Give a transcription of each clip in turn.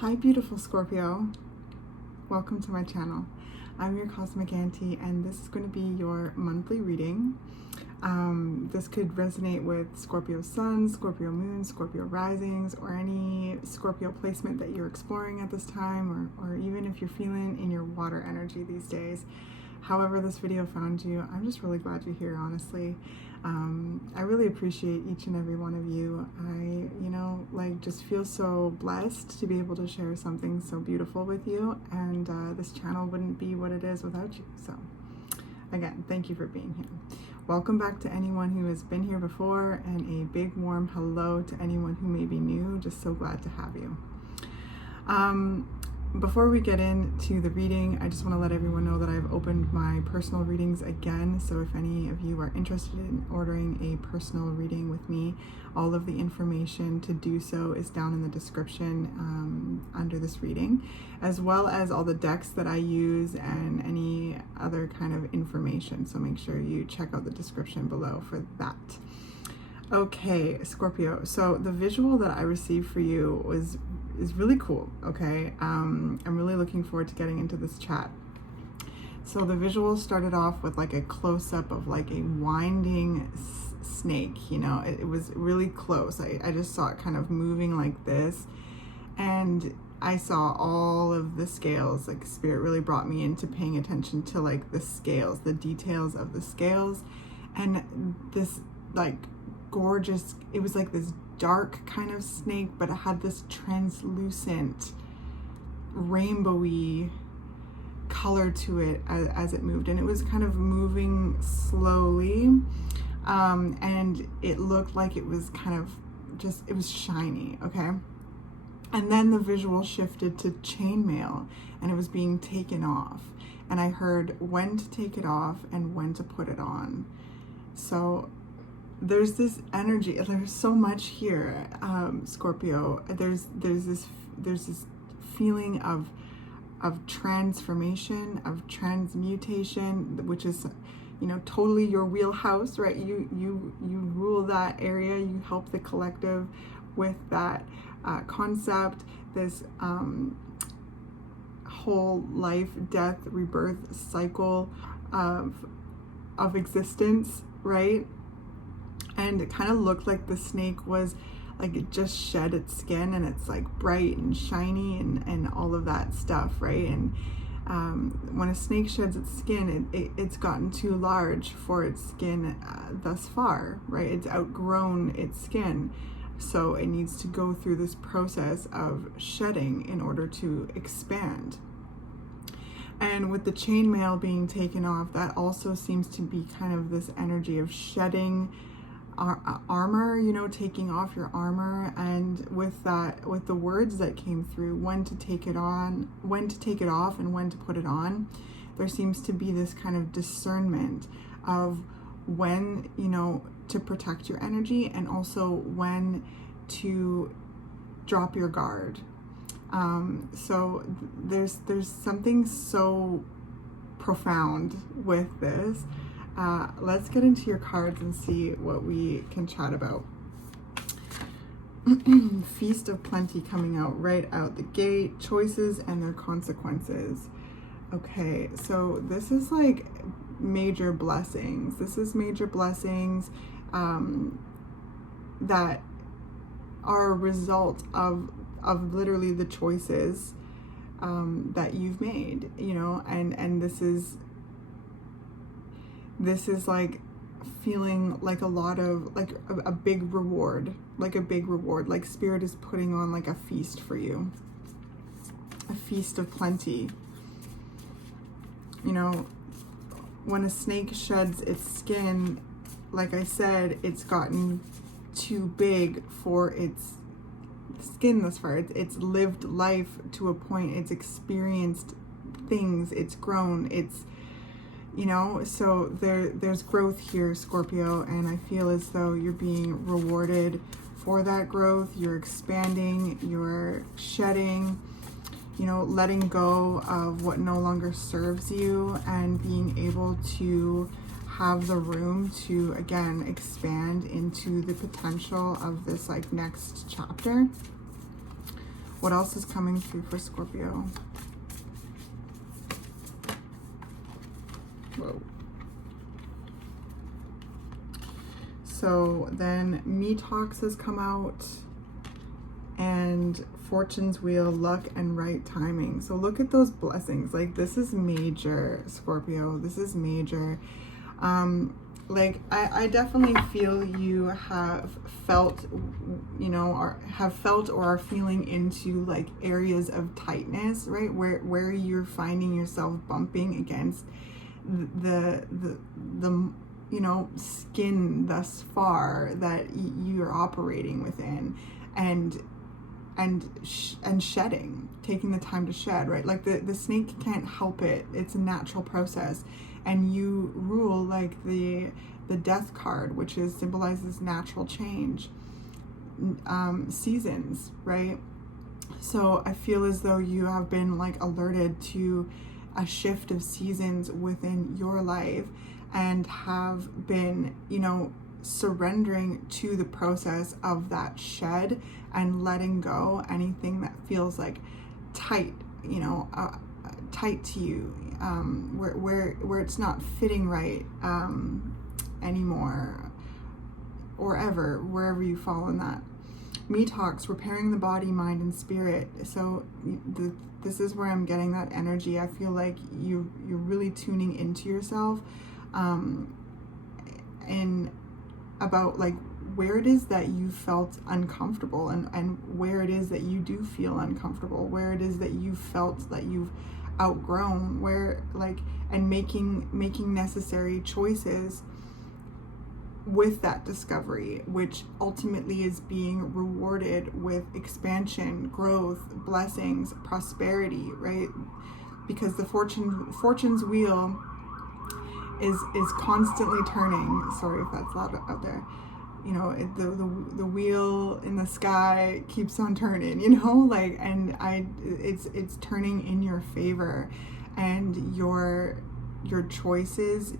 Hi beautiful Scorpio, welcome to my channel. I'm your Cosmic Auntie and this is going to be your monthly reading. This could resonate with Scorpio Sun, Scorpio Moon, Scorpio Risings, or any Scorpio placement that you're exploring at this time, or even if you're feeling in your water energy these days. However this video found you, I'm just really glad you're here, honestly. I really appreciate each and every one of you. I, just feel so blessed to be able to share something so beautiful with you, and this channel wouldn't be what it is without you. So, again, thank you for being here. Welcome back to anyone who has been here before, and a big warm hello to anyone who may be new. Just so glad to have you. Before we get into the reading, I just want to let everyone know that I've opened my personal readings again. So if any of you are interested in ordering a personal reading with me, all of the information to do so is down in the description under this reading, as well as all the decks that I use and any other kind of information. So make sure you check out the description below for that. Okay, Scorpio. So the visual that I received for you is really cool. Okay, I'm really looking forward to getting into this chat. So the visual started off with like a close-up of like a winding snake. You know, it was really close. I just saw it kind of moving like this, and I saw all of the scales. Like Spirit really brought me into paying attention to like the scales, the details of the scales, and this like gorgeous, it was like this dark kind of snake, but it had this translucent rainbowy color to it as it moved, and it was kind of moving slowly, and it looked like it was kind of just, it was shiny. Okay, and then the visual shifted to chainmail, and it was being taken off, and I heard when to take it off and when to put it on. So there's this energy, there's so much here, Scorpio. There's this feeling of transformation, of transmutation, which is, you know, totally your wheelhouse, right? You rule that area. You help the collective with that concept. This whole life, death, rebirth cycle of existence, right? And it kind of looked like the snake was like, it just shed its skin, and it's like bright and shiny and all of that stuff, right? And when a snake sheds its skin, it's gotten too large for its skin thus far, right? It's outgrown its skin. So it needs to go through this process of shedding in order to expand. And with the chainmail being taken off, that also seems to be kind of this energy of shedding armor, you know, taking off your armor. And with that, with the words that came through, when to take it on, when to take it off, and when to put it on, there seems to be this kind of discernment of when, you know, to protect your energy, and also when to drop your guard. So there's something so profound with this. Let's get into your cards and see what we can chat about. Feast of Plenty coming out right out the gate. Choices and their consequences. Okay, so this is like major blessings. This is major blessings that are a result of literally the choices that you've made, you know, and this is like feeling like a lot of like a big reward, like Spirit is putting on like a feast for you, a feast of plenty. You know, when a snake sheds its skin, like I said, it's gotten too big for its skin thus far. It's lived life to a point, it's experienced things, it's grown, it's, you know, so there's growth here, Scorpio, and I feel as though you're being rewarded for that growth. You're expanding, you're shedding, you know, letting go of what no longer serves you, and being able to have the room to, again, expand into the potential of this like next chapter. What else is coming through for Scorpio? Whoa. So then Me Talks has come out, and Fortune's Wheel, luck and right timing. So look at those blessings. Like, this is major, Scorpio. This is major. Like, I definitely feel you have felt, you know, or have felt or are feeling into like areas of tightness, right? Where you're finding yourself bumping against the you know, skin thus far that you're operating within, and shedding, taking the time to shed, right? Like the snake can't help it. It's a natural process. And you rule like the death card, which symbolizes natural change, seasons, right? So I feel as though you have been like alerted to a shift of seasons within your life, and have been, you know, surrendering to the process of that shed and letting go anything that feels like tight, you know, tight to you, where it's not fitting right anymore, or ever, wherever you fall in that. Me Talks, repairing the body, mind, and spirit. So this is where I'm getting that energy. I feel like you're really tuning into yourself, and about like where it is that you felt uncomfortable, and where it is that you do feel uncomfortable, where it is that you felt that you've outgrown, where like, and making necessary choices with that discovery, which ultimately is being rewarded with expansion, growth, blessings, prosperity, right? Because the fortune's wheel is constantly turning. Sorry if that's loud out there. You know, the wheel in the sky keeps on turning, you know, like, and it's turning in your favor, and your choices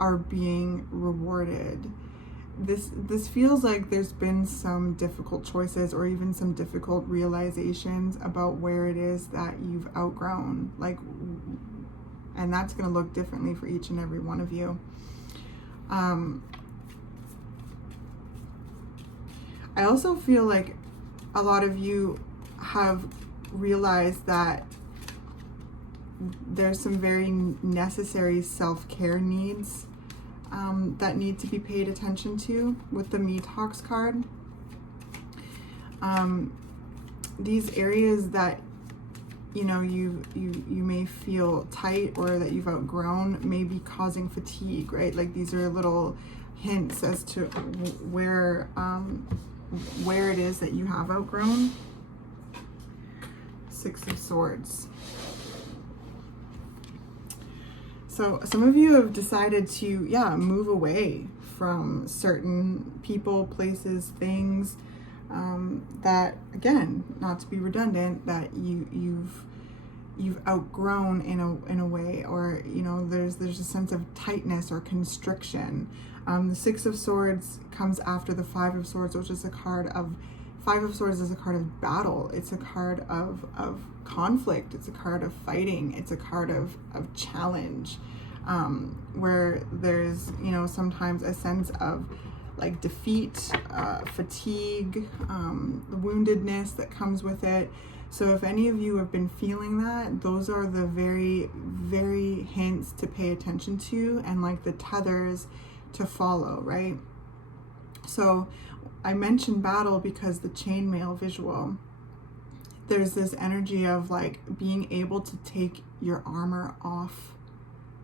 are being rewarded. This feels like there's been some difficult choices, or even some difficult realizations about where it is that you've outgrown, like, and that's going to look differently for each and every one of you. I also feel like a lot of you have realized that there's some very necessary self-care needs that need to be paid attention to with the Me Talks card. These areas that, you know, you may feel tight, or that you've outgrown, may be causing fatigue, right? Like, these are little hints as to where it is that you have outgrown. Six of Swords. So some of you have decided to, move away from certain people, places, things, that, again, not to be redundant, that you've outgrown in a way, or, you know, there's a sense of tightness or constriction. The Six of Swords comes after the Five of Swords, which is a card of, Five of Swords is a card of battle. It's a card of conflict. It's a card of fighting. It's a card of challenge, where there's, you know, sometimes a sense of like defeat, fatigue, the woundedness that comes with it. So if any of you have been feeling that, those are the very, very hints to pay attention to, and like the tethers to follow, right? So I mentioned battle because the chainmail visual, there's this energy of like being able to take your armor off,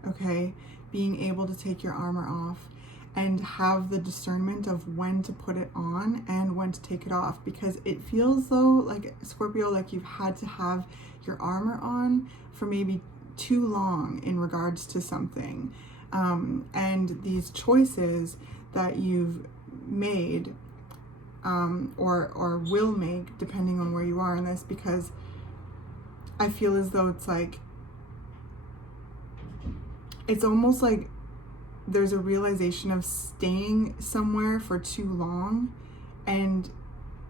okay? Being able to take your armor off and have the discernment of when to put it on and when to take it off, because it feels though, like, Scorpio, like you've had to have your armor on for maybe too long in regards to something. And these choices that you've made, or will make, depending on where you are in this, because I feel as though it's like, it's almost like there's a realization of staying somewhere for too long and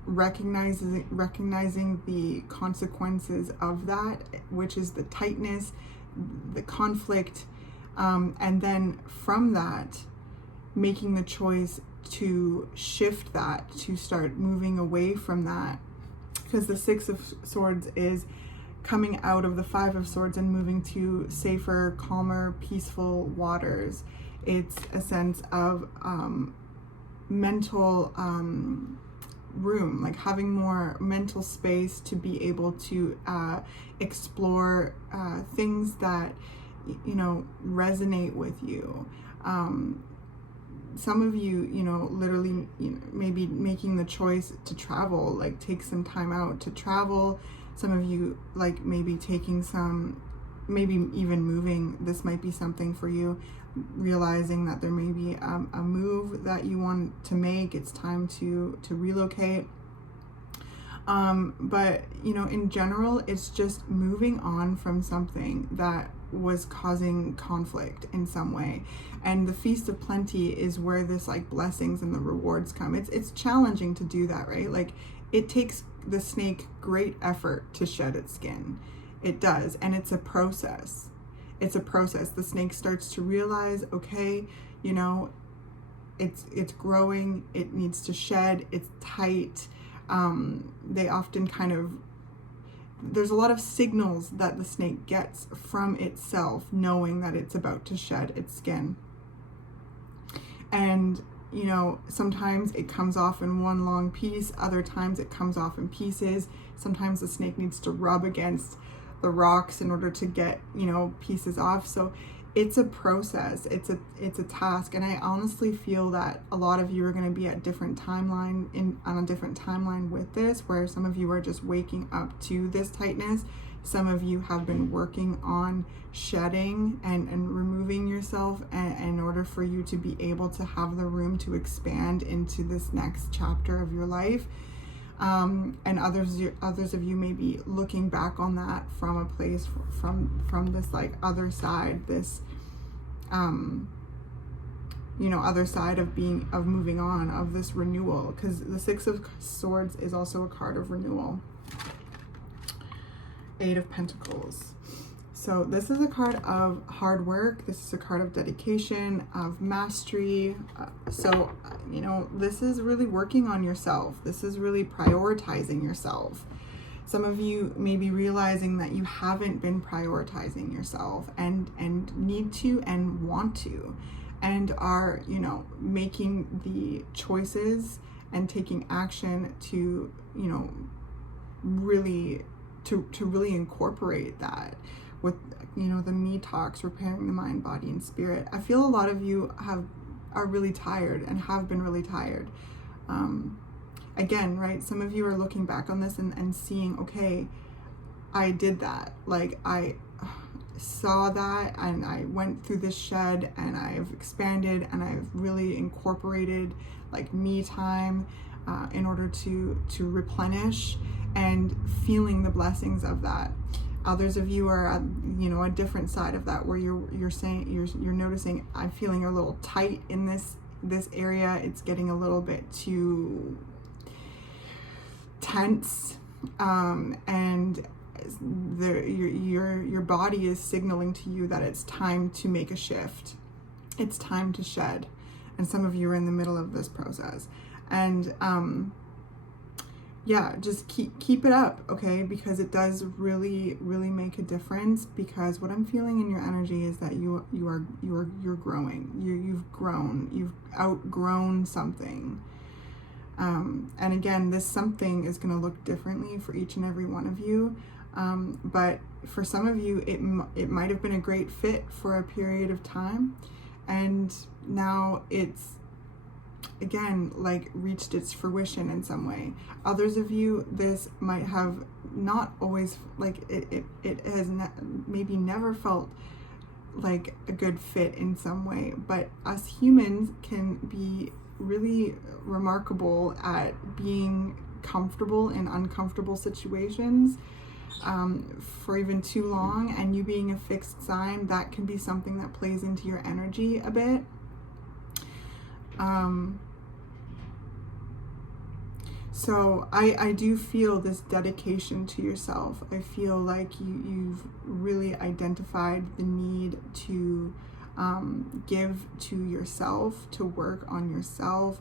recognizing the consequences of that, which is the tightness, the conflict, and then from that, making the choice to shift that, to start moving away from that. Because the Six of Swords is coming out of the Five of Swords and moving to safer, calmer, peaceful waters. It's a sense of mental room, like having more mental space to be able to explore things that, you know, resonate with you. Some of you, you know, literally, you know, maybe making the choice to travel, like take some time out to travel. Some of you, like maybe taking some, maybe even moving. This might be something for you, realizing that there may be a move that you want to make. It's time to relocate. But, you know, in general, it's just moving on from something that was causing conflict in some way. And the Feast of Plenty is where this like blessings and the rewards come. It's challenging to do that, right? Like it takes the snake great effort to shed its skin. It does. And it's a process. It's a process. The snake starts to realize, okay, you know, it's growing, it needs to shed, it's tight. They often kind of, there's a lot of signals that the snake gets from itself, knowing that it's about to shed its skin. And, you know, sometimes it comes off in one long piece, other times it comes off in pieces. Sometimes the snake needs to rub against the rocks in order to get, you know, pieces off. So it's a process, it's a task. And I honestly feel that a lot of you are going to be at different timeline, on a different timeline with this, where some of you are just waking up to this tightness. Some of you have been working on shedding and removing yourself in order for you to be able to have the room to expand into this next chapter of your life. And others of you may be looking back on that from a place from this like other side, this you know, other side of moving on, of this renewal, because the Six of Swords is also a card of renewal. Eight of Pentacles. So this is a card of hard work. This is a card of dedication, of mastery. So, you know, this is really working on yourself. This is really prioritizing yourself. Some of you may be realizing that you haven't been prioritizing yourself and need to and want to, and are, you know, making the choices and taking action to, you know, really to really incorporate that with, you know, the me talks, repairing the mind, body, and spirit. I feel a lot of you are really tired and have been really tired. Again, right, some of you are looking back on this and seeing, okay, I did that. Like I saw that and I went through this shed and I've expanded and I've really incorporated like me time in order to replenish, and feeling the blessings of that. Others of you are at, you know, a different side of that, where you're saying, you're noticing, I'm feeling a little tight in this area. It's getting a little bit too tense, and your body is signaling to you that it's time to make a shift. It's time to shed. And some of you are in the middle of this process. And yeah, just keep it up, okay? Because it does really make a difference. Because what I'm feeling in your energy is that you're growing. You've grown. You've outgrown something. And again, this something is going to look differently for each and every one of you. But for some of you, it might have been a great fit for a period of time, and now it's, again, like reached its fruition in some way. Others of you, this might have not always, like it has maybe never felt like a good fit in some way. But us humans can be really remarkable at being comfortable in uncomfortable situations for even too long. And you being a fixed sign, that can be something that plays into your energy a bit. So I do feel this dedication to yourself. I feel like you've really identified the need to give to yourself, to work on yourself,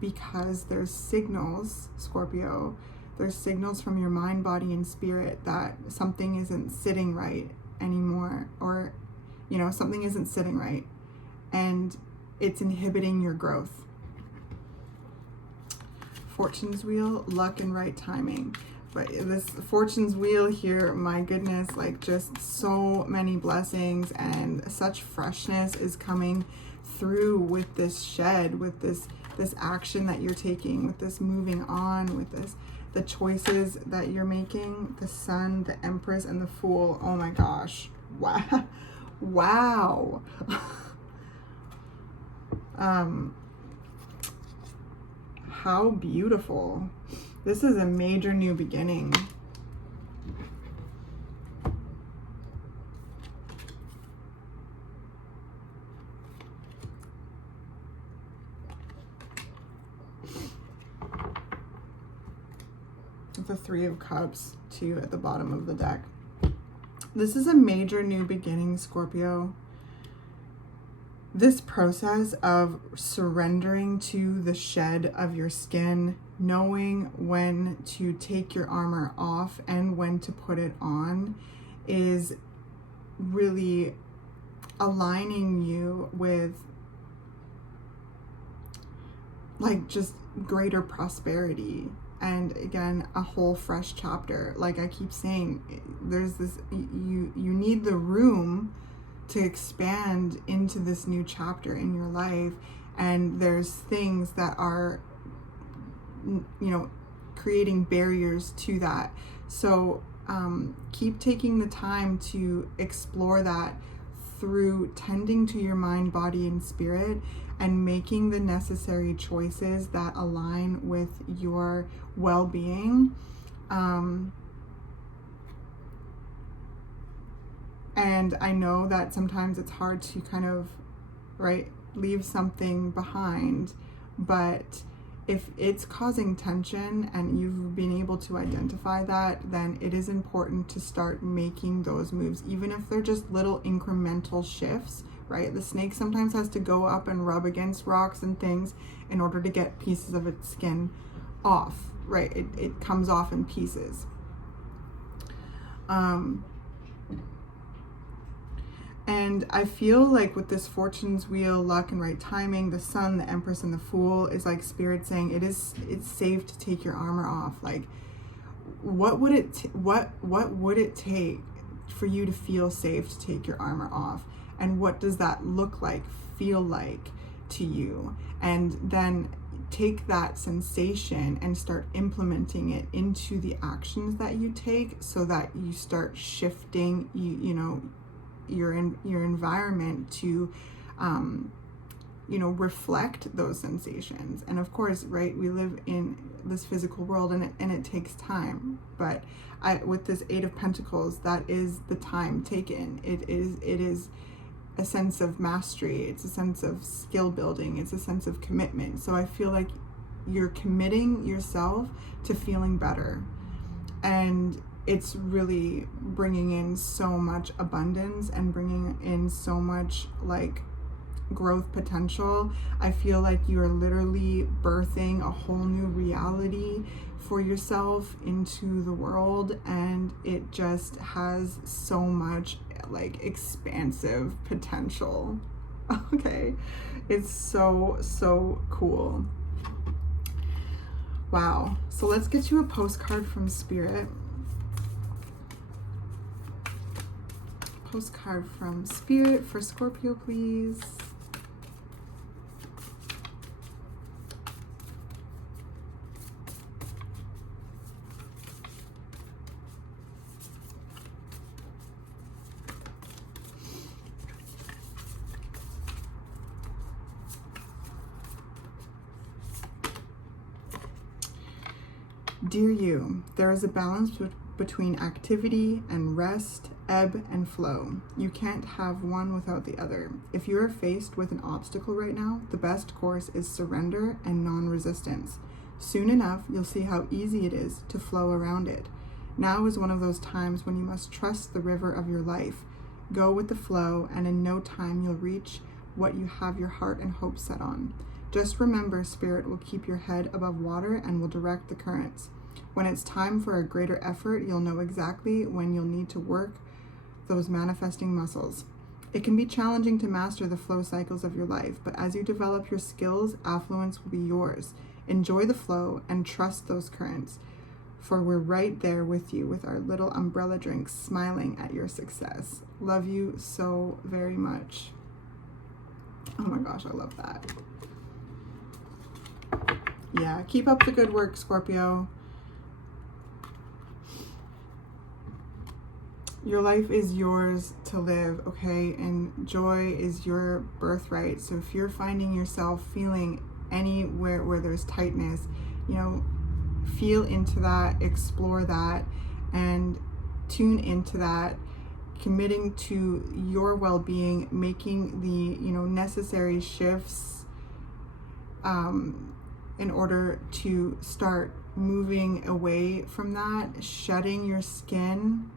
because there's signals, Scorpio, there's signals from your mind, body, and spirit that something isn't sitting right anymore, or, you know, something isn't sitting right, and it's inhibiting your growth. Fortune's wheel, luck and right timing. But this Fortune's wheel here, my goodness, like just so many blessings and such freshness is coming through with this shed, with this action that you're taking, with this moving on, with this, the choices that you're making, the Sun, the Empress, and the Fool. Oh my gosh. Wow. Wow. How beautiful. This is a major new beginning. The Three of Cups, too, at the bottom of the deck. This is a major new beginning, Scorpio. This process of surrendering to the shed of your skin, knowing when to take your armor off and when to put it on, is really aligning you with like just greater prosperity. And again, a whole fresh chapter. Like I keep saying, there's this, you need the room to expand into this new chapter in your life, and there's things that are, you know, creating barriers to that. So keep taking the time to explore that through tending to your mind, body, and spirit, and making the necessary choices that align with your well-being. And I know that sometimes it's hard to kind of, right, leave something behind, but if it's causing tension and you've been able to identify that, then it is important to start making those moves, even if they're just little incremental shifts, right? The snake sometimes has to go up and rub against rocks and things in order to get pieces of its skin off, right? It comes off in pieces. And I feel like with this Fortune's wheel, luck and right timing, the Sun, the Empress, and the Fool is like Spirit saying it's safe to take your armor off. Like, what would it take for you to feel safe to take your armor off? And what does that look like, feel like to you? And then take that sensation and start implementing it into the actions that you take, so that you start shifting, you know, your environment to you know, reflect those sensations. And of course, right, we live in this physical world, and it takes time, but with this Eight of Pentacles, that is the time taken. It is a sense of mastery, it's a sense of skill building, it's a sense of commitment. So I feel like you're committing yourself to feeling better, and it's really bringing in so much abundance and bringing in so much like growth potential. I feel like you are literally birthing a whole new reality for yourself into the world, and it just has so much like expansive potential. Okay, it's so cool. Wow. So let's get you a postcard from Spirit. Postcard from Spirit for Scorpio, please. Dear you, there is a balance between activity and rest, ebb and flow. You can't have one without the other. If you are faced with an obstacle right now, the best course is surrender and non-resistance. Soon enough, you'll see how easy it is to flow around it. Now is one of those times when you must trust the river of your life. Go with the flow, and in no time you'll reach what you have your heart and hope set on. Just remember, Spirit will keep your head above water and will direct the currents. When it's time for a greater effort, you'll know exactly when you'll need to work those manifesting muscles. It can be challenging to master the flow cycles of your life, but as you develop your skills, affluence will be yours. Enjoy the flow and trust those currents, for we're right there with you with our little umbrella drinks, smiling at your success. Love you so very much. Oh my gosh, I love that. Yeah, keep up the good work, Scorpio. Your life is yours to live, okay? And joy is your birthright. So if you're finding yourself feeling anywhere where there's tightness, you know, feel into that, explore that, and tune into that, committing to your well-being, making the, you know, necessary shifts in order to start moving away from that, shedding your skin,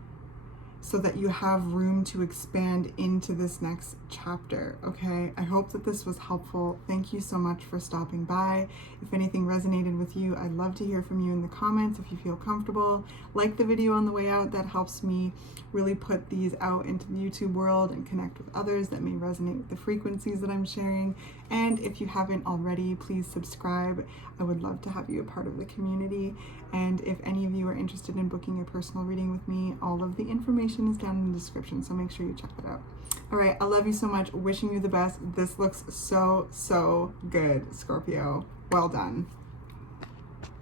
so that you have room to expand into this next chapter, okay? I hope that this was helpful. Thank you so much for stopping by. If anything resonated with you, I'd love to hear from you in the comments if you feel comfortable. Like the video on the way out. That helps me really put these out into the YouTube world and connect with others that may resonate with the frequencies that I'm sharing. And if you haven't already, please subscribe. I would love to have you a part of the community. And if any of you are interested in booking a personal reading with me, all of the information is down in the description, so make sure you check that out. All right, I love you so much. Wishing you the best. This looks so, so good, Scorpio. Well done.